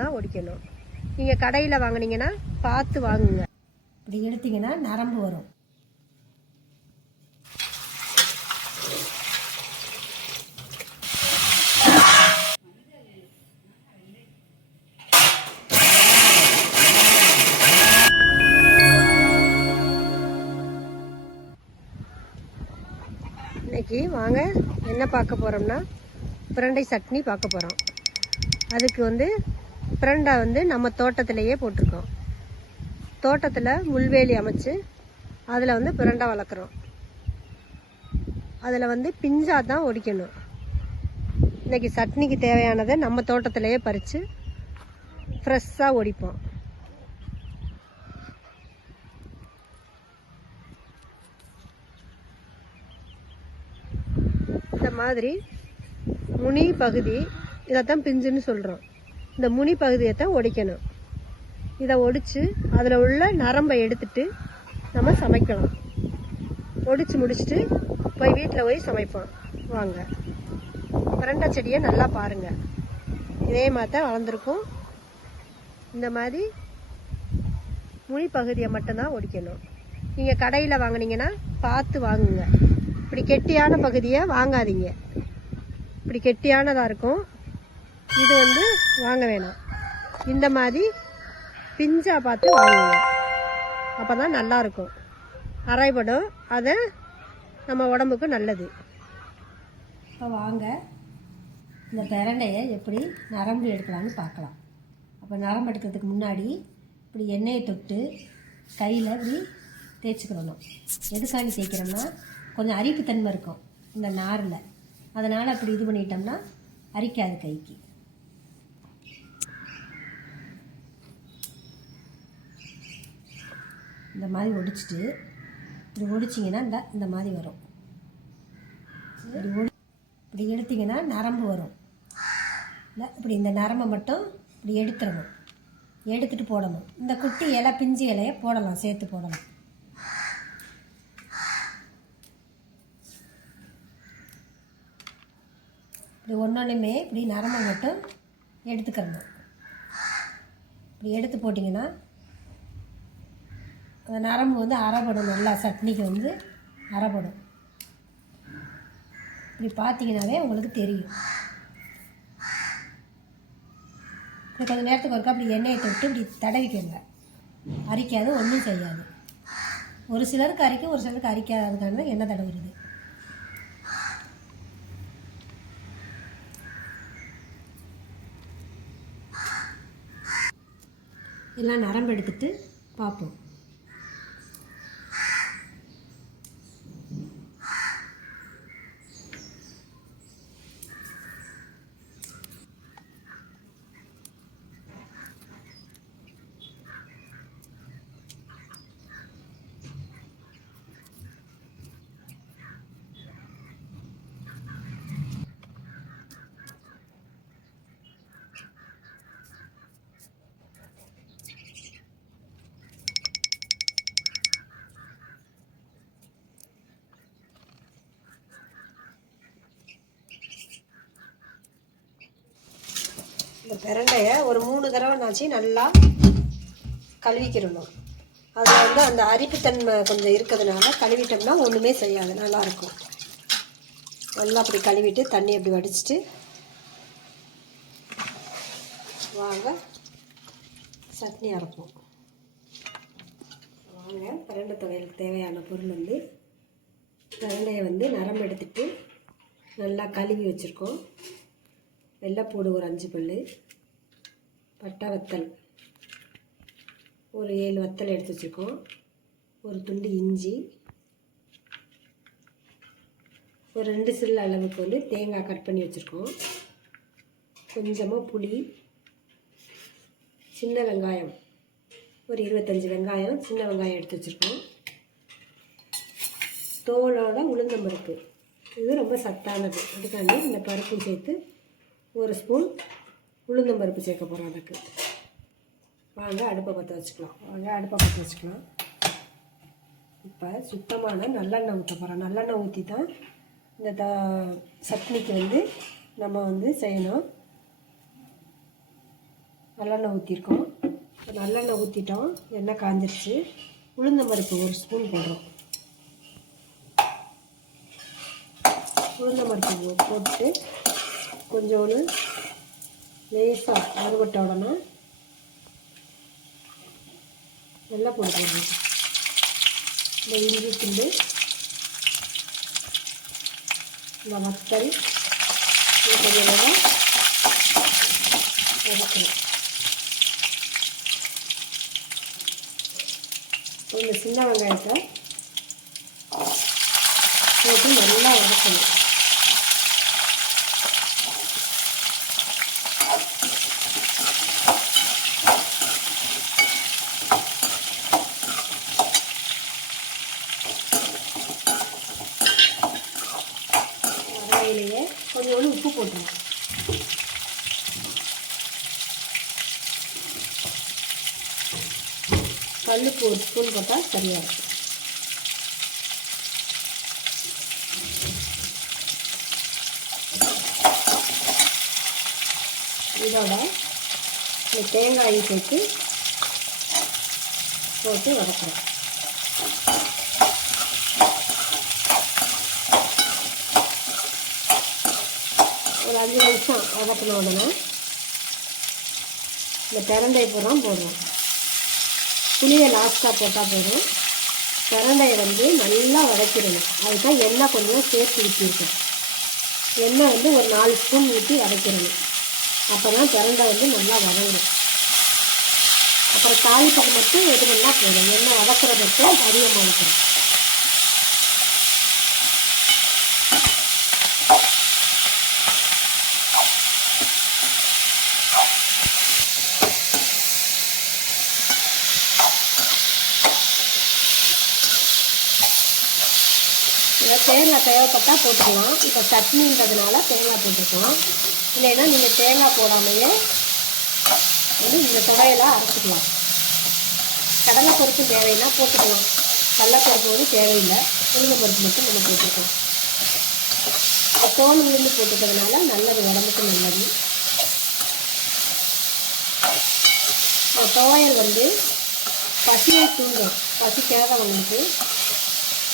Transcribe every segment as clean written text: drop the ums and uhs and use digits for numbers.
மட்டும்தான் ஒடிக்கணும். நீங்கள் கடையில் வாங்கினீங்கன்னா பார்த்து வாங்குங்க. இப்படி எடுத்தீங்கன்னா நரம்பு வரும். இன்னைக்கு வாங்க என்ன பார்க்க போகிறோம்னா பிரண்டை சட்னி பார்க்க போகிறோம். அதுக்கு பிரண்டை நம்ம தோட்டத்திலேயே போட்டிருக்கோம். தோட்டத்தில் முள்வேலி அமைச்சு அதில் பிரண்டை வளர்க்குறோம். அதில் பிஞ்சாக தான் ஒடிக்கணும். இன்றைக்கி சட்னிக்கு தேவையானதை நம்ம தோட்டத்திலேயே பறித்து ஃப்ரெஷ்ஷாக ஒடிப்போம். இந்த மாதிரி முனி பகுதி இதைத்தான் பிஞ்சுன்னு சொல்கிறோம். இந்த முனி பகுதியை தான் ஒடிக்கணும். இதை ஒடிச்சு அதில் உள்ள நரம்பை எடுத்துட்டு நம்ம சமைக்கலாம். ஒடிச்சு முடிச்சுட்டு போய் வீட்டில் போய் சமைப்போம். வாங்க, பிரண்டை செடியை நல்லா பாருங்கள். இதே மாதிரி தான் வளர்ந்துருக்கும். இந்த மாதிரி முனி பகுதியை மட்டும்தான் ஒடிக்கணும். நீங்கள் கடையில் வாங்கினீங்கன்னா பார்த்து வாங்குங்க. இப்படி கெட்டியான பகுதியை வாங்காதீங்க. இப்படி கெட்டியானதாக இருக்கும். இது வாங்க வேணாம். இந்த மாதிரி பிஞ்சா பார்த்து வாங்குங்க. அப்போ தான் நல்லாயிருக்கும். அரைபடும். அதை நம்ம உடம்புக்கு நல்லது. இப்போ வாங்க இந்த பிரண்டையை எப்படி நரம்பு எடுக்கலாம்னு பார்க்கலாம். அப்போ நரம்பு எடுக்கிறதுக்கு முன்னாடி இப்படி எண்ணெயை தொட்டு கையில் இப்படி தேய்ச்சிக்கிறணும். எதுக்காண்டி தேய்க்கிறோம்னா கொஞ்சம் அரிப்புத்தன்மை இருக்கும் இந்த நாரில். அதனால் அப்படி இது பண்ணிட்டோம்னா அரிக்காது கைக்கு. இந்த மாதிரி ஒடிச்சிட்டு இப்படி ஒடிச்சிங்கன்னா இந்த மாதிரி வரும். இப்படி எடுத்திங்கன்னா நரம்பு வரும். இல்லை இப்படி இந்த நரம்பை மட்டும் இப்படி எடுத்துடணும். எடுத்துகிட்டு போடணும். இந்த குட்டி இலை பிஞ்சு இலையை போடலாம், சேர்த்து போடலாம். இப்படி ஒன்றொன்றுமே இப்படி நரம்பை மட்டும் எடுத்துக்கிறணும். இப்படி எடுத்து போட்டிங்கன்னா அந்த நரம்பு அரைப்படும். நல்லா சட்னிக்கு அரைப்படும். இப்படி பார்த்தீங்கன்னாவே உங்களுக்கு தெரியும். இப்படி கொஞ்சம் நேரத்துக்கு ஒருக்கா அப்படி எண்ணெயை தொட்டு இப்படி தடவிக்கங்க. அரிக்காது, ஒன்றும் செய்யாது. ஒரு சிலருக்கு அரிக்கும், ஒரு சிலருக்கு அரிக்காததுக்கான எண்ணெய் தடவுறது. எல்லாம் நரம்பு எடுத்துட்டு பார்ப்போம். இந்த பிரண்டையை ஒரு 3 தடவைனாச்சு நல்லா கழுவிக்கிடணும். அதில் அந்த அரிப்புத்தன்மை கொஞ்சம் இருக்கிறதுனால கழுவிட்டோம்னா ஒன்றுமே செய்யாது, நல்லாயிருக்கும். நல்லா அப்படி கழுவிட்டு தண்ணி அப்படி வடிச்சிட்டு வாங்க சட்னி அரைப்போம். வாங்க பிரண்டை துவையலுக்கு தேவையான பொருள் பிரண்டையை நரம்பு எடுத்துட்டு நல்லா கழுவி வச்சுருக்கோம். வெள்ளைப்பூடு ஒரு 5 பல், பட்டை வத்தல் ஒரு 7 வத்தல் எடுத்து வச்சுருக்கோம். ஒரு துண்டு இஞ்சி, ஒரு 2 சில்லு அளவுக்கு தேங்காய் கட் பண்ணி வச்சுருக்கோம். கொஞ்சமாக புளி, சின்ன வெங்காயம் ஒரு 25 வெங்காயம், சின்ன வெங்காயம் எடுத்து வச்சுருக்கோம். தோலோட உளுந்தம்பருப்பு, இது ரொம்ப சத்தானது. அதுக்காண்டி இந்த பருப்பும் சேர்த்து 1 ஸ்பூன் உளுந்தம்பருப்பு சேர்க்க போகிறோம். அதுக்கு வாங்க அடுப்பை பற்ற வச்சுக்கலாம். இப்போ சுத்தமான நல்லெண்ணெய் ஊற்ற போகிறோம். நல்லெண்ணெய் ஊற்றி தான் இந்த சட்னிக்கு நம்ம செய்யணும். நல்லெண்ணெய் ஊற்றிருக்கோம். நல்லெண்ணெய் ஊற்றிட்டோம், எண்ணெய் காஞ்சிருச்சு. உளுந்தம் பருப்பு 1 ஸ்பூன் போடுறோம். உளுந்தம் பருப்பு போட்டு கொஞ்சோண்டு லேசாக வறுபட்ட உடனே நல்லா போட்டுக்கணும். இந்த இஞ்சி துண்டு, இந்த வத்தல் கொஞ்சம் நல்லா வதக்கணும். இந்த சின்ன வெங்காயத்தை போட்டு நல்லா வதக்கணும். வதக்கையிலேயே கொஞ்சோண்டு உப்பு போட்டுருவோம். கல்லுப்பு 1 ஸ்பூன் போட்டால் சரியாக இருக்கும். இதோட இந்த தேங்காயை சேர்த்து போட்டு வதக்குறோம். ஒரு 5 நிமிஷம் வதக்கின உடனே இந்த பிரண்டை பூரம் போடுறோம். புளியை லாஸ்ட்டாக போட்டால் போதும். பிரண்டையை நல்லா வதக்கிடணும். அதுதான் எண்ணெய் கொஞ்சம் சேர்த்து ஊற்றிருக்கேன். எண்ணெய் ஒரு 4 ஸ்பூன் ஊற்றி வதக்கிடணும். அப்போ தான் பிரண்டை நல்லா வதங்கும். அப்புறம் தாளிப்பம் மட்டும் எது பண்ணால் போதும். எண்ணெய் வதக்கிற மட்டும் அதிகமாக வைக்கிறோம். தேங்காய் தேவைப்பட்டால் போட்டுக்கலாம். இப்போ சட்னின்றதுனால தேங்காய் போட்டுருக்கோம். இல்லைன்னா நீங்கள் தேங்காய் போடாமையே இந்த துவையெல்லாம் அரைச்சிக்கலாம். கடலைப்பருப்பு தேவைன்னா போட்டுக்கலாம். கடலைப்பருப்பு தேவையில்லை. உளுந்தம் பருப்பு மட்டும் நம்ம போட்டுருக்கோம். தோல் உளுந்து போட்டுக்கிறதுனால நல்லது, உடம்புக்கு நல்லது. துவையல் பசியை தூண்டும். பசிக்காதவங்களுக்கு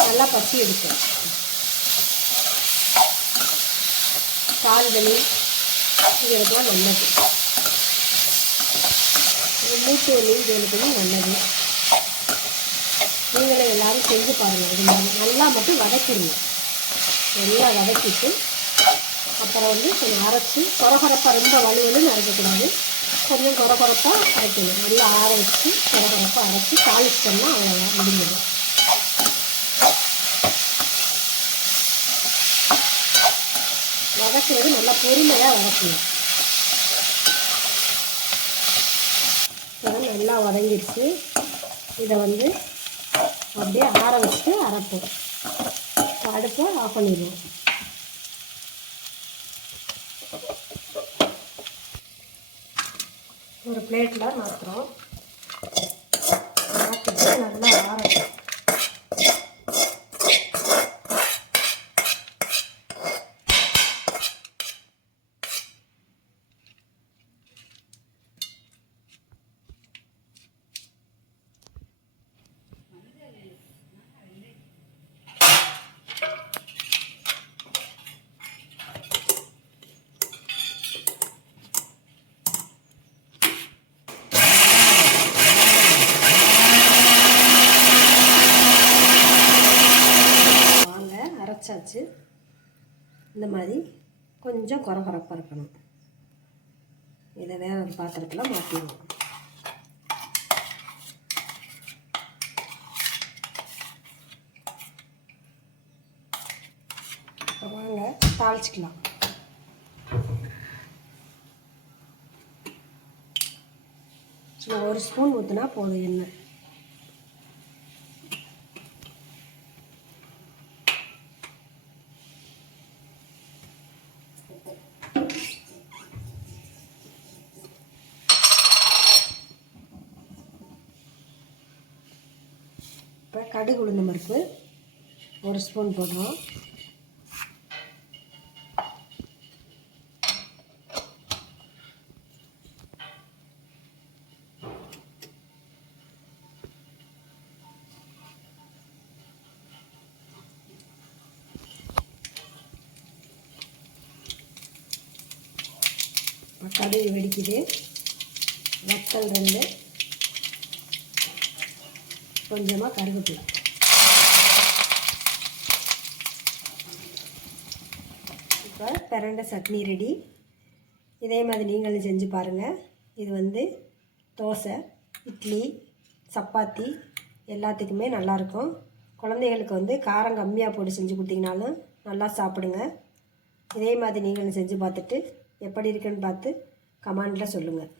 நல்லா பசி எடுக்கும். கால்வலி இதுக்கெல்லாம் நல்லது. மூட்டு வலி இதுகளுக்கும் நல்லது. நீங்களே எல்லோரும் செஞ்சு பாருங்கள். இது மாதிரி நல்லா மட்டும் வதக்கிடுங்க. நல்லா வதக்கிட்டு அப்புறம் கொஞ்சம் அரைச்சி கொரகொரப்பாக, ரொம்ப வலுவலுன்னு அரைக்கக்கூடாது. கொஞ்சம் கொரகொரப்பாக அரைக்கணும். நல்லா ஆற வச்சு கொரகொரப்பாக அரைச்சி தாளிச்சிட்டோம்னா அவ்வளோதான், முடிஞ்சிடும். வதக்கிறது நல்லா பொறுமையாக வதக்கணும். இதெல்லாம் நல்லா வதங்கிடுச்சு. இதை அப்படியே ஆற வச்சுட்டு அரைப்போம். அடுப்பை ஆஃப் பண்ணிடுவோம். ஒரு பிளேட்டில் மாற்றுறோம். மாற்றிட்டு நல்லா ஆறட்டும். அரைச்சாச்சு. இந்த மாதிரி கொஞ்சம் கொரகொரப்பாக இருக்கணும். இதை வேற ஒரு பாத்திரத்தில் மாற்றிடுவோம். வாங்க தாளிச்சிக்கலாம். சும்மா 1 ஸ்பூன் ஊற்றினா போதும் எண்ணெய். இப்போ கடுகு உளுந்தம் பருப்பு 1 ஸ்பூன் போடுறோம். கடுகு வெடிக்குது, வத்தல் 2, கொஞ்சமாக கருவேப்பிலை. இப்போ பிரண்டை சட்னி ரெடி. இதே மாதிரி நீங்களும் செஞ்சு பாருங்கள். இது தோசை, இட்லி, சப்பாத்தி எல்லாத்துக்குமே நல்லாயிருக்கும். குழந்தைகளுக்கு காரம் கம்மியாக போட்டு செஞ்சு கொடுத்தீங்கனாலும் நல்லா சாப்பிடுங்க. இதே மாதிரி நீங்களும் செஞ்சு பார்த்துட்டு எப்படி இருக்குன்னு பார்த்து கமெண்டில் சொல்லுங்கள்.